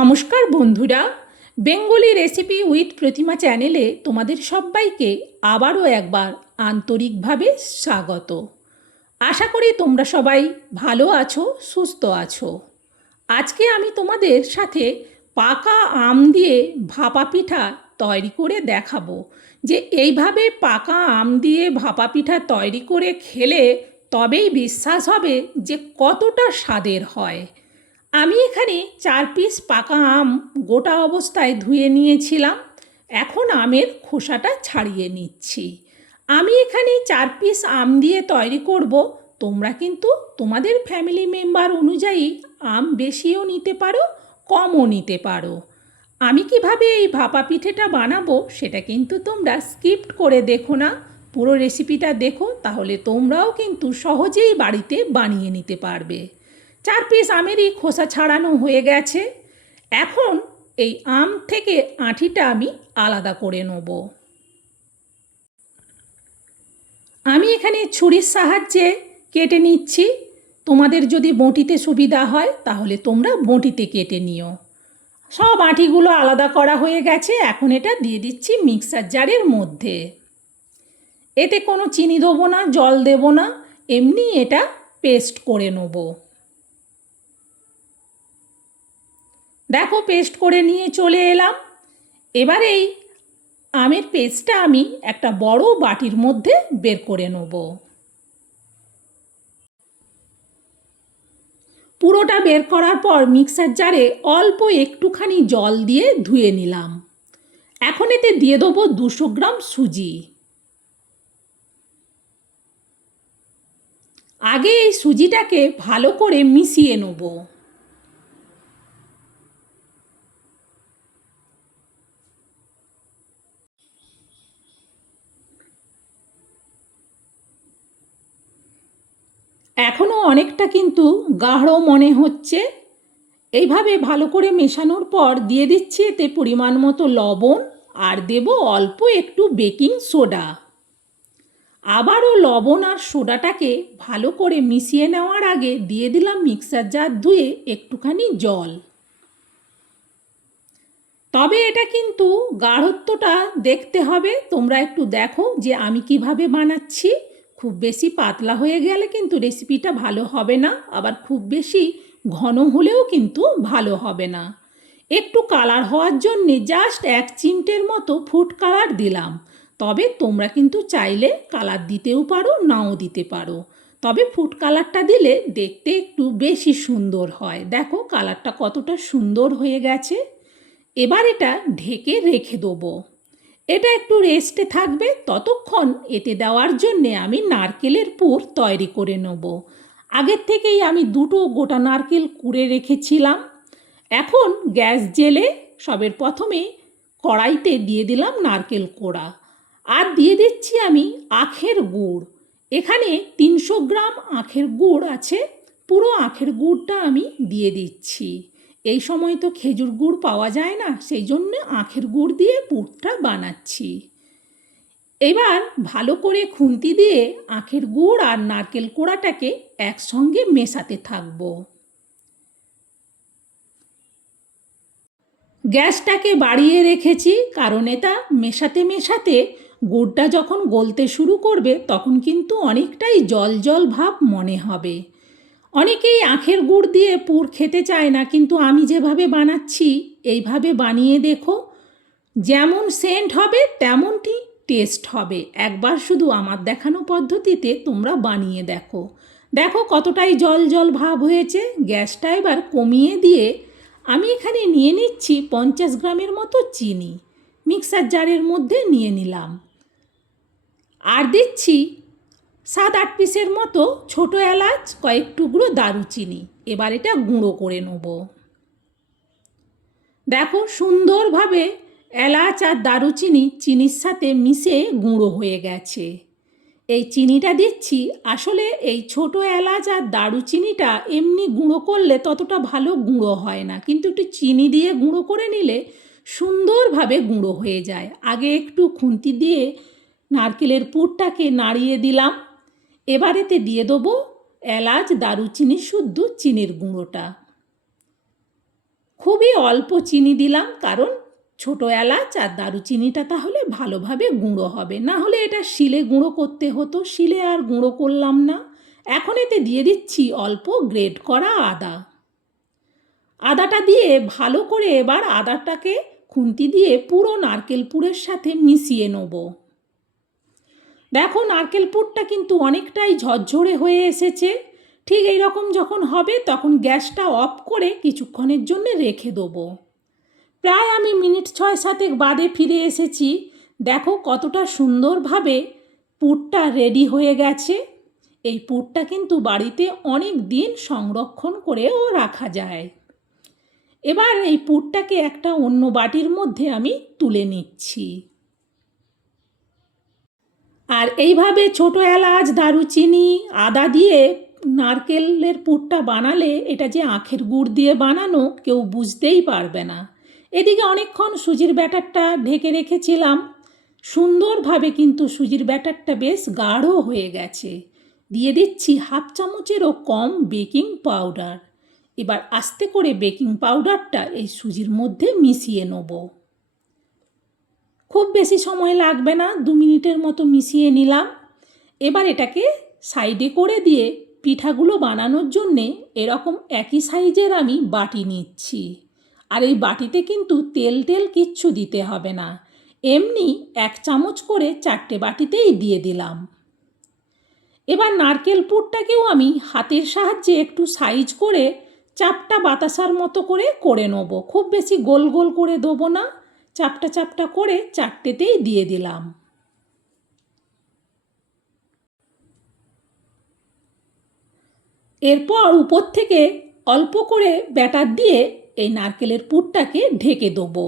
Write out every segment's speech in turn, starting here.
নমস্কার বন্ধুরা, Bengali recipe with প্রতিমা চ্যানেলে তোমাদের সবাইকে আবারও একবার আন্তরিকভাবে স্বাগত। আশা করি তোমরা সবাই ভালো আছো, সুস্থ আছো। আজকে আমি তোমাদের সাথে পাকা আম দিয়ে ভাপা পিঠা তৈরি করে দেখাবো যে এইভাবে পাকা আম দিয়ে ভাপা পিঠা তৈরি করে খেলে তবেই বিশ্বাস হবে যে কতটা স্বাদের হয়। আমি এখানে 4 পিস পাকা আম গোটা অবস্থায় ধুয়ে নিয়েছিলাম। এখন আমের খোসাটা ছাড়িয়ে নিচ্ছি। আমি এখানে 4 পিস আম দিয়ে তৈরি করব। তোমরা কিন্তু তোমাদের ফ্যামিলি মেম্বার অনুযায়ী আম বেশিও নিতে পারো, কমও নিতে পারো। আমি কিভাবে এই ভাপা পিঠেটা বানাবো সেটা কিন্তু তোমরা স্কিপ করে দেখো না, পুরো রেসিপিটা দেখো, তাহলে তোমরাও কিন্তু সহজেই বাড়িতে বানিয়ে নিতে পারবে। 4 পিস আমেরই খোসা ছাড়ানো হয়ে গেছে। এখন এই আম থেকে আঁটিটা আমি আলাদা করে নেব। আমি এখানে ছুরির সাহায্যে কেটে নিচ্ছি। তোমাদের যদি বঁটিতে সুবিধা হয় তাহলে তোমরা বঁটিতে কেটে নিও। সব আঁটিগুলো আলাদা করা হয়ে গেছে। এখন এটা দিয়ে দিচ্ছি মিক্সার জারের মধ্যে। এতে কোনো চিনি দেবো না, জল দেবো না, এমনি এটা পেস্ট করে নেব। দেখো পেস্ট করে নিয়ে চলে এলাম। এবার এই আমের পেস্টটা আমি একটা বড় বাটির মধ্যে বের করে নেব। পুরোটা বের করার পর মিক্সার জারে অল্প একটুখানি জল দিয়ে ধুয়ে নিলাম। এখন এতে দিয়ে দেবো 200 গ্রাম সুজি। আগে এই সুজিটাকে ভালো করে মিশিয়ে নেব। এখনও অনেকটা কিন্তু গাঢ় মনে হচ্ছে। এইভাবে ভালো করে মেশানোর পর দিয়ে দিচ্ছি এতে পরিমাণ মতো লবণ আর দেব অল্প একটু বেকিং সোডা। আবারও লবণ আর সোডাটাকে ভালো করে মিশিয়ে নেওয়ার আগে দিয়ে দিলাম মিক্সার জার ধুয়ে একটুখানি জল। তবে এটা কিন্তু গাঢ়ত্বটা দেখতে হবে। তোমরা একটু দেখো যে আমি কিভাবে বানাচ্ছি। খুব বেশি পাতলা হয়ে গেলে কিন্তু রেসিপিটা ভালো হবে না, আবার খুব বেশি ঘন হলেও কিন্তু ভালো হবে না। একটু কালার হওয়ার জন্যে জাস্ট 1 চিমটের মতো ফুড কালার দিলাম। তবে তোমরা কিন্তু চাইলে কালার দিতেও পারো, নাও দিতে পারো। তবে ফুড কালারটা দিলে দেখতে একটু বেশি সুন্দর হয়। দেখো কালারটা কতটা সুন্দর হয়ে গেছে। এবার এটা ঢেকে রেখে দেবো। এটা একটু রেস্টে থাকবে। ততক্ষণ এতে দেওয়ার জন্যে আমি নারকেলের পুর তৈরি করে নেব। আগের থেকেই আমি 2টো গোটা নারকেল কুড়ে রেখেছিলাম। এখন গ্যাস জ্বেলে সবের প্রথমে কড়াইতে দিয়ে দিলাম নারকেল কোড়া, আর দিয়ে দিচ্ছি আমি আখের গুড়। এখানে 300 গ্রাম আখের গুড় আছে। পুরো আখের গুড়টা আমি দিয়ে দিচ্ছি। এই সময় তো খেজুর গুড় পাওয়া যায় না, সেই জন্য আখের গুড় দিয়ে পুরটা বানাচ্ছি। এবার ভালো করে খুন্তি দিয়ে আখের গুড় আর নারকেল কোড়াটাকে একসঙ্গে মেশাতে থাকবো। গ্যাসটাকে বাড়িয়ে রেখেছি, কারণ এটা মেশাতে মেশাতে গুড়টা যখন গলতে শুরু করবে তখন কিন্তু অনেকটাই জল জল ভাব মনে হবে। অনেকেই আখের গুড় দিয়ে পুর খেতে চায় না, কিন্তু আমি যেভাবে বানাচ্ছি এইভাবে বানিয়ে দেখো, যেমন সেন্ট হবে তেমনটি টেস্ট হবে। একবার শুধু আমার দেখানো পদ্ধতিতে তোমরা বানিয়ে দেখো। দেখো কতটাই জল জল ভাব হয়েছে। গ্যাসটা এবার কমিয়ে দিয়ে আমি এখানে নিয়ে নিচ্ছি 50 গ্রামের মতো চিনি। মিক্সার জারের মধ্যে নিয়ে নিলাম। আর দিচ্ছি 7-8 পিসের মতো ছোটো এলাচ, কয়েক টুকরো দারুচিনি। এবার এটা গুঁড়ো করে নেব। দেখো সুন্দরভাবে এলাচ আর দারুচিনি চিনির সাথে মিশে গুঁড়ো হয়ে গেছে। এই চিনিটা দিচ্ছি। আসলে এই ছোটো এলাচ আর দারুচিনিটা এমনি গুঁড়ো করলে ততটা ভালো গুঁড়ো হয় না, কিন্তু একটু চিনি দিয়ে গুঁড়ো করে নিলে সুন্দরভাবে গুঁড়ো হয়ে যায়। আগে একটু খুন্তি দিয়ে নারকেলের পুরটাকে নাড়িয়ে দিলাম। এবার এতে দিয়ে দেবো এলাচ দারুচিনি শুদ্ধ চিনির গুঁড়োটা। খুবই অল্প চিনি দিলাম, কারণ ছোটো এলাচ আর দারুচিনিটা তাহলে ভালোভাবে গুঁড়ো হবে, না হলে এটা শিলে গুঁড়ো করতে হতো, শিলে আর গুঁড়ো করলাম না। এখন এতে দিয়ে দিচ্ছি অল্প গ্রেট করা আদা। আদাটা দিয়ে ভালো করে এবার আদাটাকে খুন্তি দিয়ে পুরো নারকেল পুরের সাথে মিশিয়ে নেব। দেখো নারকেল পুরটা কিন্তু অনেকটাই ঝরঝরে হয়ে এসেছে। ঠিক এই রকম যখন হবে তখন গ্যাসটা অফ করে কিছুক্ষণের জন্য রেখে দেবো। প্রায় আমি মিনিট 6-7 বাদে ফিরে এসেছি। দেখো কতটা সুন্দরভাবে পুরটা রেডি হয়ে গেছে। এই পুরটা কিন্তু বাড়িতে অনেক দিন সংরক্ষণ করেও রাখা যায়। এবার এই পুরটাকে একটা অন্য বাটির মধ্যে আমি তুলে নিচ্ছি। আর এইভাবে ছোটো এলাচ, দারুচিনি, আদা দিয়ে নারকেলের পুরটা বানালে এটা যে আখের গুড় দিয়ে বানানো কেউ বুঝতেই পারবে না। এদিকে অনেকক্ষণ সুজির ব্যাটারটা ঢেকে রেখেছিলাম। সুন্দরভাবে কিন্তু সুজির ব্যাটারটা বেশ গাঢ় হয়ে গেছে। দিয়ে দিচ্ছি 1/2 চামচেরও কম বেকিং পাউডার। এবার আস্তে করে বেকিং পাউডারটা এই সুজির মধ্যে মিশিয়ে নেব। খুব বেশি সময় লাগবে না, 2 মিনিটের মতো মিশিয়ে নিলাম। এবার এটাকে সাইডে করে দিয়ে পিঠাগুলো বানানোর জন্যে এরকম একই সাইজের আমি বাটি নিচ্ছি। আর এই বাটিতে কিন্তু তেল কিচ্ছু দিতে হবে না, এমনি 1 চামচ করে 4টে বাটিতেই দিয়ে দিলাম। এবার নারকেল পুরটাকেও আমি হাতের সাহায্যে একটু সাইজ করে চাপটা বাতাসার মতো করে নেব। খুব বেশি গোল গোল করে দেবো না, চাপটা চাপটা করে 4টেতেই দিয়ে দিলাম। এরপর উপর থেকে অল্প করে ব্যাটার দিয়ে এই নারকেলের পুরটাকে ঢেকে দেবো।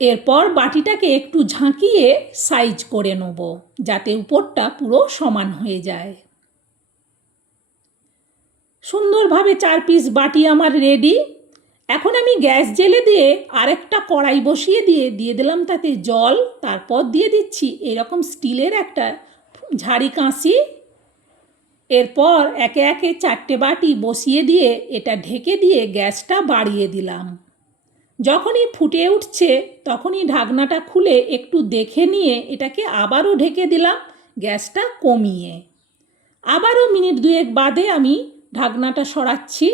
এরপর বাটিটাকে একটু ঝাঁকিয়ে সাইজ করে নেব, যাতে উপরটা পুরো সমান হয়ে যায়। সুন্দরভাবে 4 পিস বাটি আমার রেডি। এখন আমি গ্যাস জ্বেলে দিয়ে আরেকটা কড়াই বসিয়ে দিয়ে দিলাম তাতে জল। তারপর দিয়ে দিচ্ছি এরকম স্টিলের একটা ঝাড়ি কাঁচি। এরপর একে একে 4টে বাটি বসিয়ে দিয়ে এটা ঢেকে দিয়ে গ্যাসটা বাড়িয়ে দিলাম। যখনই ফুটে উঠছে তখনই ঢাকনাটা খুলে একটু দেখে নিয়ে এটাকে আবারও ঢেকে দিলাম গ্যাসটা কমিয়ে। আবারও মিনিট 2 বাদে আমি ঢাকনাটা সরাচ্ছি।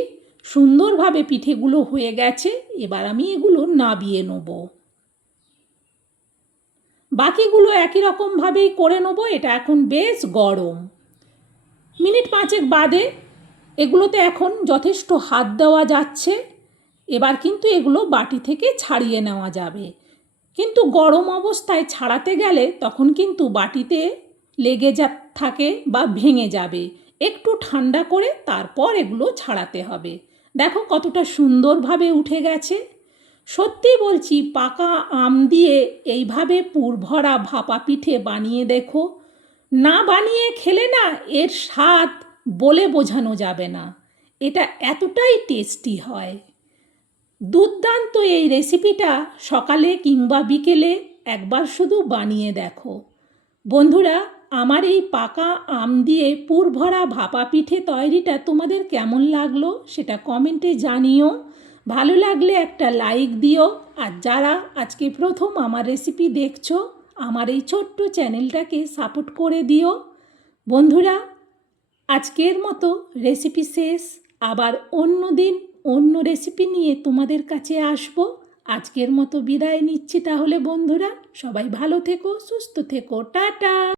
সুন্দরভাবে পিঠেগুলো হয়ে গেছে। এবার আমি এগুলো নাবিয়ে নেব। বাকিগুলো একই রকমভাবেই করে নেব। এটা এখন বেশ গরম। মিনিট 5 বাদে এগুলোতে এখন যথেষ্ট হাত দেওয়া যাচ্ছে। এবার কিন্তু এগুলো বাটি থেকে ছাড়িয়ে নেওয়া যাবে, কিন্তু গরম অবস্থায় ছাড়াতে গেলে তখন কিন্তু বাটিতে লেগে থাকে বা ভেঙে যাবে। একটু ঠান্ডা করে তারপর এগুলো ছাড়াতে হবে। দেখো কতটা সুন্দরভাবে উঠে গেছে। সত্যি বলছি, পাকা আম দিয়ে এইভাবে পুর ভরা ভাপা পিঠে বানিয়ে দেখো। না বানিয়ে খেলে না এর স্বাদ বলে বোঝানো যাবে না। এটা এতটাই টেস্টি হয়। দুর্দান্ত এই রেসিপিটা সকালে কিংবা বিকেলে একবার শুধু বানিয়ে দেখো। বন্ধুরা, আমার এই পাকা আম দিয়ে পুর ভরা ভাপা পিঠে তৈরিটা তোমাদের কেমন লাগলো সেটা কমেন্টে জানিও। ভালো লাগলে একটা লাইক দিও। আর যারা আজকে প্রথম আমার রেসিপি দেখছো, আমার এই ছোট্ট চ্যানেলটাকে সাপোর্ট করে দিও। বন্ধুরা, আজকের মতো রেসিপি শেষ। আবার অন্য দিন অন্য রেসিপি নিয়ে তোমাদের কাছে আসবো। আজকের মতো বিদায় নিচ্ছি তাহলে বন্ধুরা। সবাই ভালো থেকো, সুস্থ থেকো, টাটা।